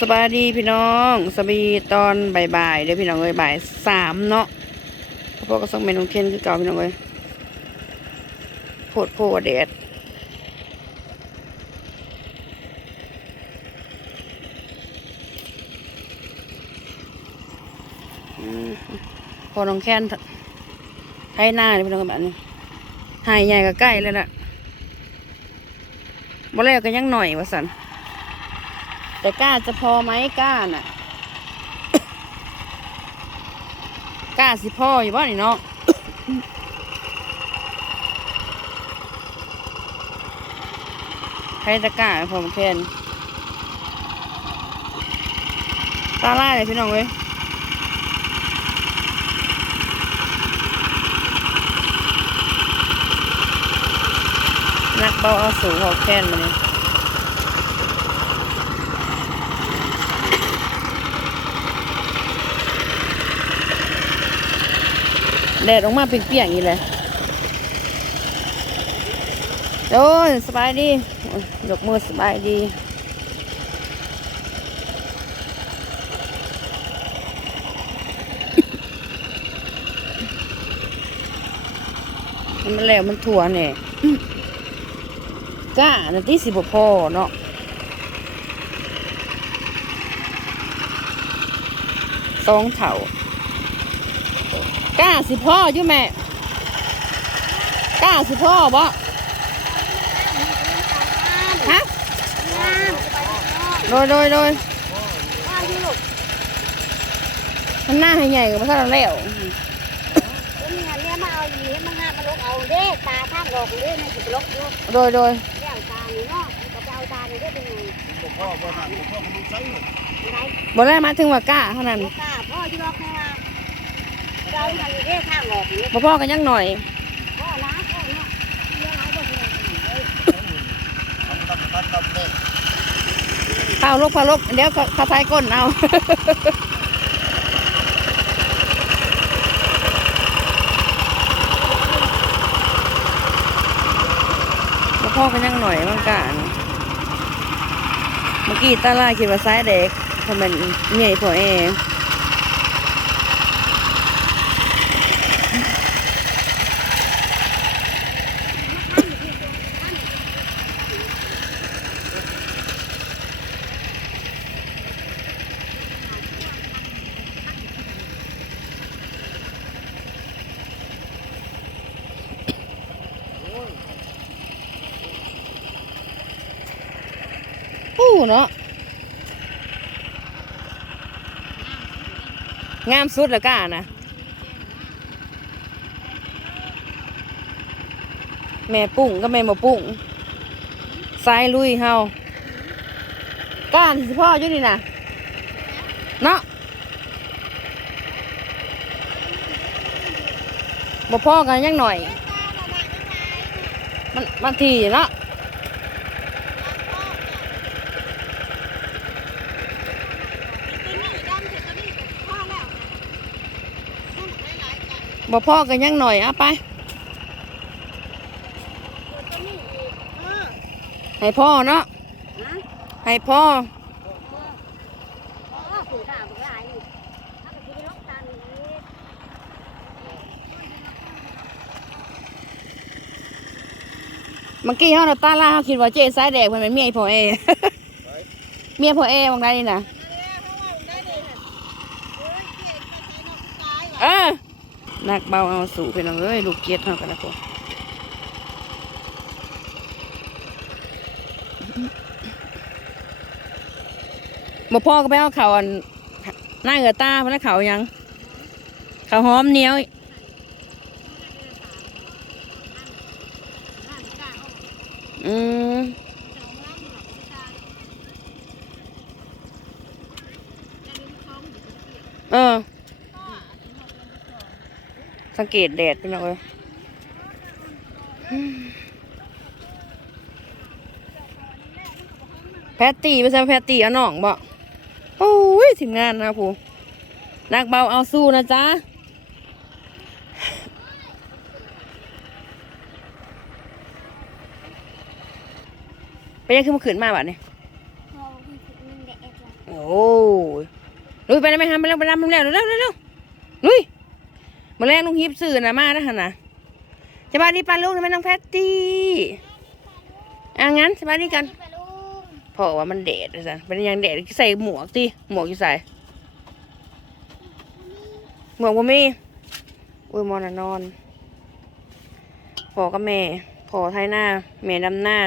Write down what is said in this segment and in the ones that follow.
สบายดีพี่น้องสบายตอนบ่ายๆเด้อพี่น้องเอ้ยบ่ายสามเนาะพ่อก็ส่งเมนูเคนคือเก่าพี่น้องเอ้ยโพดโพดแดดพอน้องแค้นไทยหน้าเลยพี่น้องแบบนี้หายใหญ่ก็ใกล้แล้วล่ะบ่แล้วก็ยังหน่อยวะสัน แต่ก้าจะพอไหมก้าน่ะก้าสิพ่ออยู่บ้านนี่เนาะใครจะกล้าผมแคนตาล่าเลยพี่น้องเว้ยนักเบาเอาสูงหอกแคนมาเนี่ย แดดออกมาเปรียกๆอย่างนี้เลยโอ้ยสบายดียกมือสบายดีมันแล้วมันถั่วเนี่ยก้านาทีสิบพอเนาะสองเถา กล้าสิพ่ออยู่แม่กล้าสิพ่อบ่ฮะโดยโดยโดยมันหน้าให้ใหญ่กว่ามันเท่านแล้วงานนี่ยมาเอาอีนี้มางานมาลกเอาเด้ตาทางดอกเด้ในสิบลกอยู่โดยโดยเลี้ยงตานี่เนาะก็ไปเอาตานี่ได้เป็นไงพ่อพ่อทางพ่อคุณลุงไซส์ไหนบ่ได้มาถึงว่ากล้าเท่านั้นกตาพ่อที่ลอกแม่ เราทางนี้ได้ทางออกนี่บ่พ่อกันยังหน่อย พ่อนะพ่อเนาะเลี้ยงหลายบ่สิได้ทำทำทำทำเลยเผาลกเผาลกเดี๋ยวเขาเขาทายก้นเอา บ่พ่อกันยังหน่อยมันกล้านะเมื่อกี้ตาล่าคิดว่าซ้ายเด็กทำเป็นเมียผัวเอง เนาะงามสุดแล้วก้านะแม่ปุ้งก็แม่มาปุ้งสายลุยเฮาก้านสิพ่ออยู่นี่นะเนาะบ่พ่อกันยังหน่อย มันมันทีเนาะ ตัวนี้ดำแต่ตัวนี้พ่อแล้วนั่นหลายๆกัน บ่พ่อกันยังหน่อยเอาไปตัวนี้อีกเออให้พ่อเนาะนะให้พ่ออ๋อผูกตาผูกหลายนี่ถ้าไปกินลกตานี่เมื่อกี้เฮาน่ะตาล่าเฮาคิดว่าเจ๊สายแดกเพิ่นเป็นเมียพ่อเอ เมียพ่อเอว่าไงนี่น่ะเออ นักเบาเอาสูไปน้องเอ้ยลูกเกียดเท่ากันนะพวกบ่พ่อก็ไปเอาเขาอันหน้าเอือตาเพราะนเอาข้ายังเขาหอมเหนียว อืมเออ สังเกตแดดเป็นยังไงแพตตี้ไม่ใช่แพตตี้เอาน้องบอกโอ้ยทีมงานนะผู้นักเบาเอาสู้นะจ๊ะไปยังขึ้นมาขืนมาบัดเนี่ยพ่อคุณถึงมันแดดแล้วโอ้ยลุยไปแล้วไหมฮะไปแล้วไปแล้วไปแล้วเร็วเร็วเร็วลุย มาแรงลุงฮิปสื่อนะมาแล้วฮะนะสบายดีปาลุงทำไม่น้องแพตตี้อะงั้นสบายดีกันเพราะว่ามันแดดเลยจ้ะเป็นยังแดดใส่หมวกสิหมวกอยู่ใส่หมวกบ่ามีอุ้ยมอนนอนพอกับแม่พอไทยหน้าแม่ดำหน้า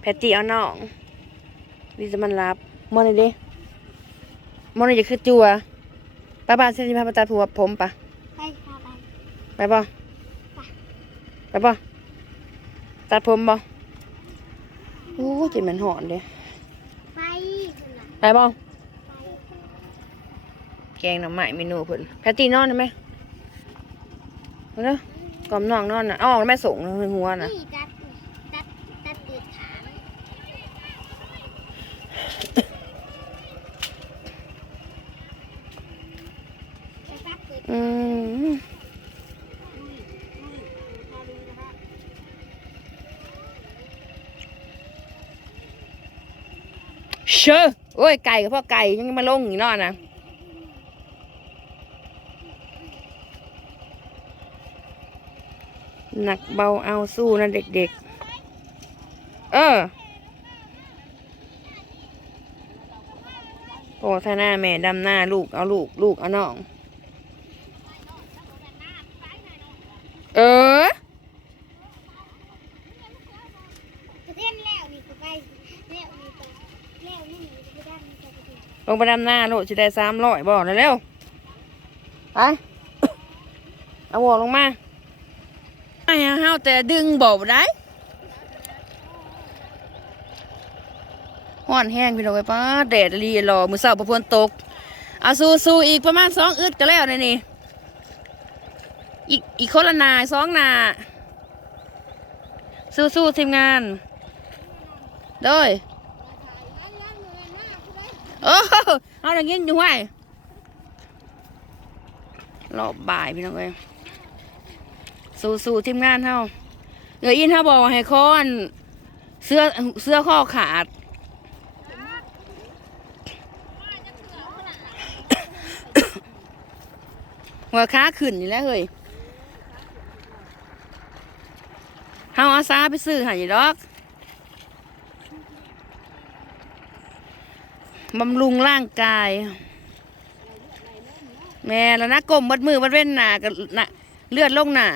แพตตี้เอาน้องนี่จะมันรับมอนเลยดิมอนเลยจะคือจัวป้าบ้านเส้นที่พาไปตัดผัวผมปะ ไปบ่ไปบ่ตัดผมบ่โอ้ยเจ็บเหมือนหอนเลยไปคุณน่ะไปบ่ไปแกงหน่อไม้เมนูเพิ่นแพตตี้นอนได้ไหมเอาเด้อกล่อมน้องนอนน่ะเอาออกแล้วแม่ส่งเลยหัวน่ะ นี่ตัดตัดตัดเกิดขาไปตัดเกิด อืม เชื่อโอ้ยไก่กับพ่อไก่ยังมาลงอีกนอนนะหนักเบาเอาสู้นะเด็กๆ เออโอ้ท่าหน้าแม่ดำหน้าลูกเอาลูกลูกเอาน้อง เออ ประเทศแล้วนี่ก็ไปแล้วนี่ก็แล้วนี่ก็ได้นี่ก็ไป ลงไปดำหน้าโลดจะได้สามร้อยบ่เร็วๆไปเอาหัวลงมาไอ้เฮาแต่ดึงบ่ได้ห้อนแห้งพี่น้องไอ้ป้าแดดรีรอมือเสาร์ประพวนตกอาสู้สู้อีกประมาณสองอึดก็แล้วนี่นี่อีกอีกคนละนาสองนาสู้สู้ทีมงานเด้ย โอ้โหเอาอย่างงี้อยู่ไว้รอบบ่ายพี่น้องเอ้ยสู้สู้ทีมงานเฮาเดี๋ยอินเฮาบอกให้คอนเสื้อเสื้อข้อขาดหัวค้าขึ้นนี่แหล้วเฮ้ยเฮาอาสาไปซื้อห้อยู่ดอก บำรุงร่างกาย แม่แล้วนะกลมบัดมือบัดเว้นหนากับนาเลือดลงหนา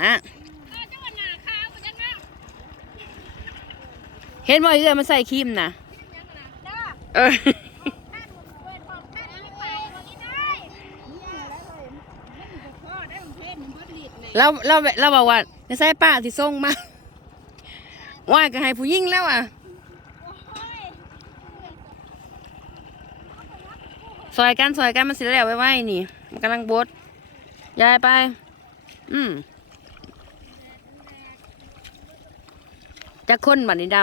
เห็นบ่เอื้อมันใส่ครีมนะเออเราเราเราบอกว่าจะใส่ป้าที่ส่งมาว่าก็ให้ผู้หญิงแล้วอะ ซอยกันซอยกันมันสิแล้วไว้ไว้นี่ มันกำลังบดยายไป อืมจะค้นบันนี้ด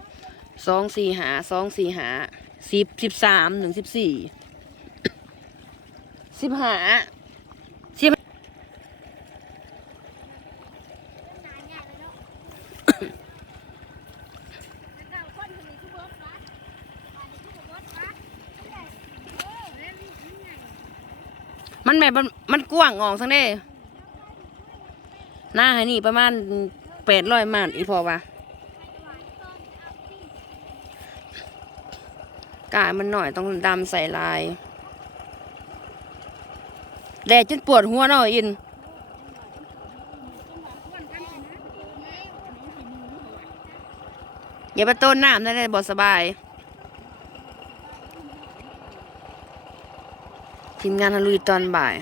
ำสองสี่หาสองสี่หาสิบสิบสามหนึ่งสิบสี่สิบหา มันแบบมันมันกว้างออกสังเด้หน้าให้นี่ประมาณแปดร้อยมานอีพอปะกายมันหน่อยต้องดำใส่ลายแดดจนปวดหัวหน่อยอินอย่าไปต้นน้ำได้เลยบอสบาย ทีมงานฮาลุยตอนบ่าย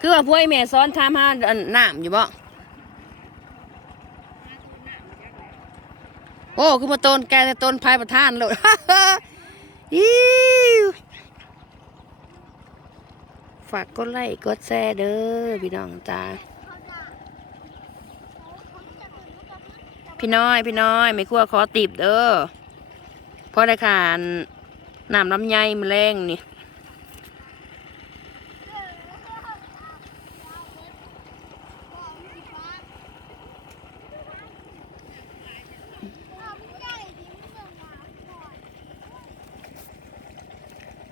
คือว่าพวกไอแม่ซ้อนทามหาอันน้ำอยู่บ่โอ้คือมาต้นแกแต่ต้นพายประทานเลยอิ๊วฝากกดไลค์กดแชร์เด้อพี่น้องจ้าพี่น้อย พี่น้อย ไม่ครัวขอติบเด้อเพราะได้ขาน น้ำลำไยมันแรงนี่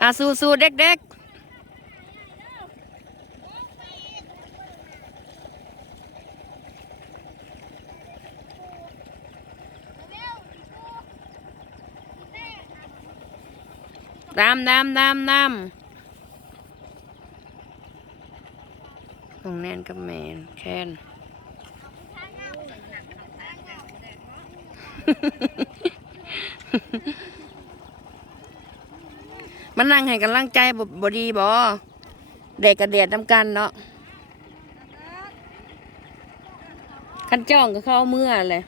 อาสู้ๆเด็กๆ ดำดำดำดำน้องแนนกับแมนแคนมันนั่งให้กำลังใจบบดีบ่เด็กกับเดียดนำกันเนาะคันจ้องก็เข้าเมื่อเลย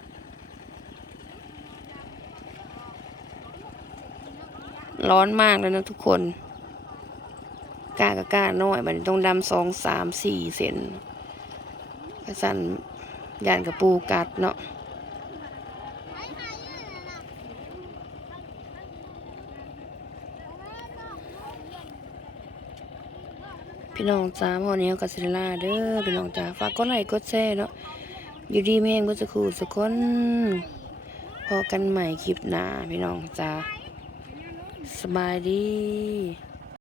ร้อนมากเลยนะทุกคนกล้ากับกล้าน้อย มันต้องดำสองสามสี่เซนกระสันยานกับปูกัดเนาะพี่น้องจ้าพอนี้ก็สิได้ลาเด้อพี่น้องจ้าฝากกดไลค์กดแชร์เนาะอยู่ดีแม่งก็จะคู่สักคนพอกันใหม่คลิปหน้าพี่น้องจ้า สบายดี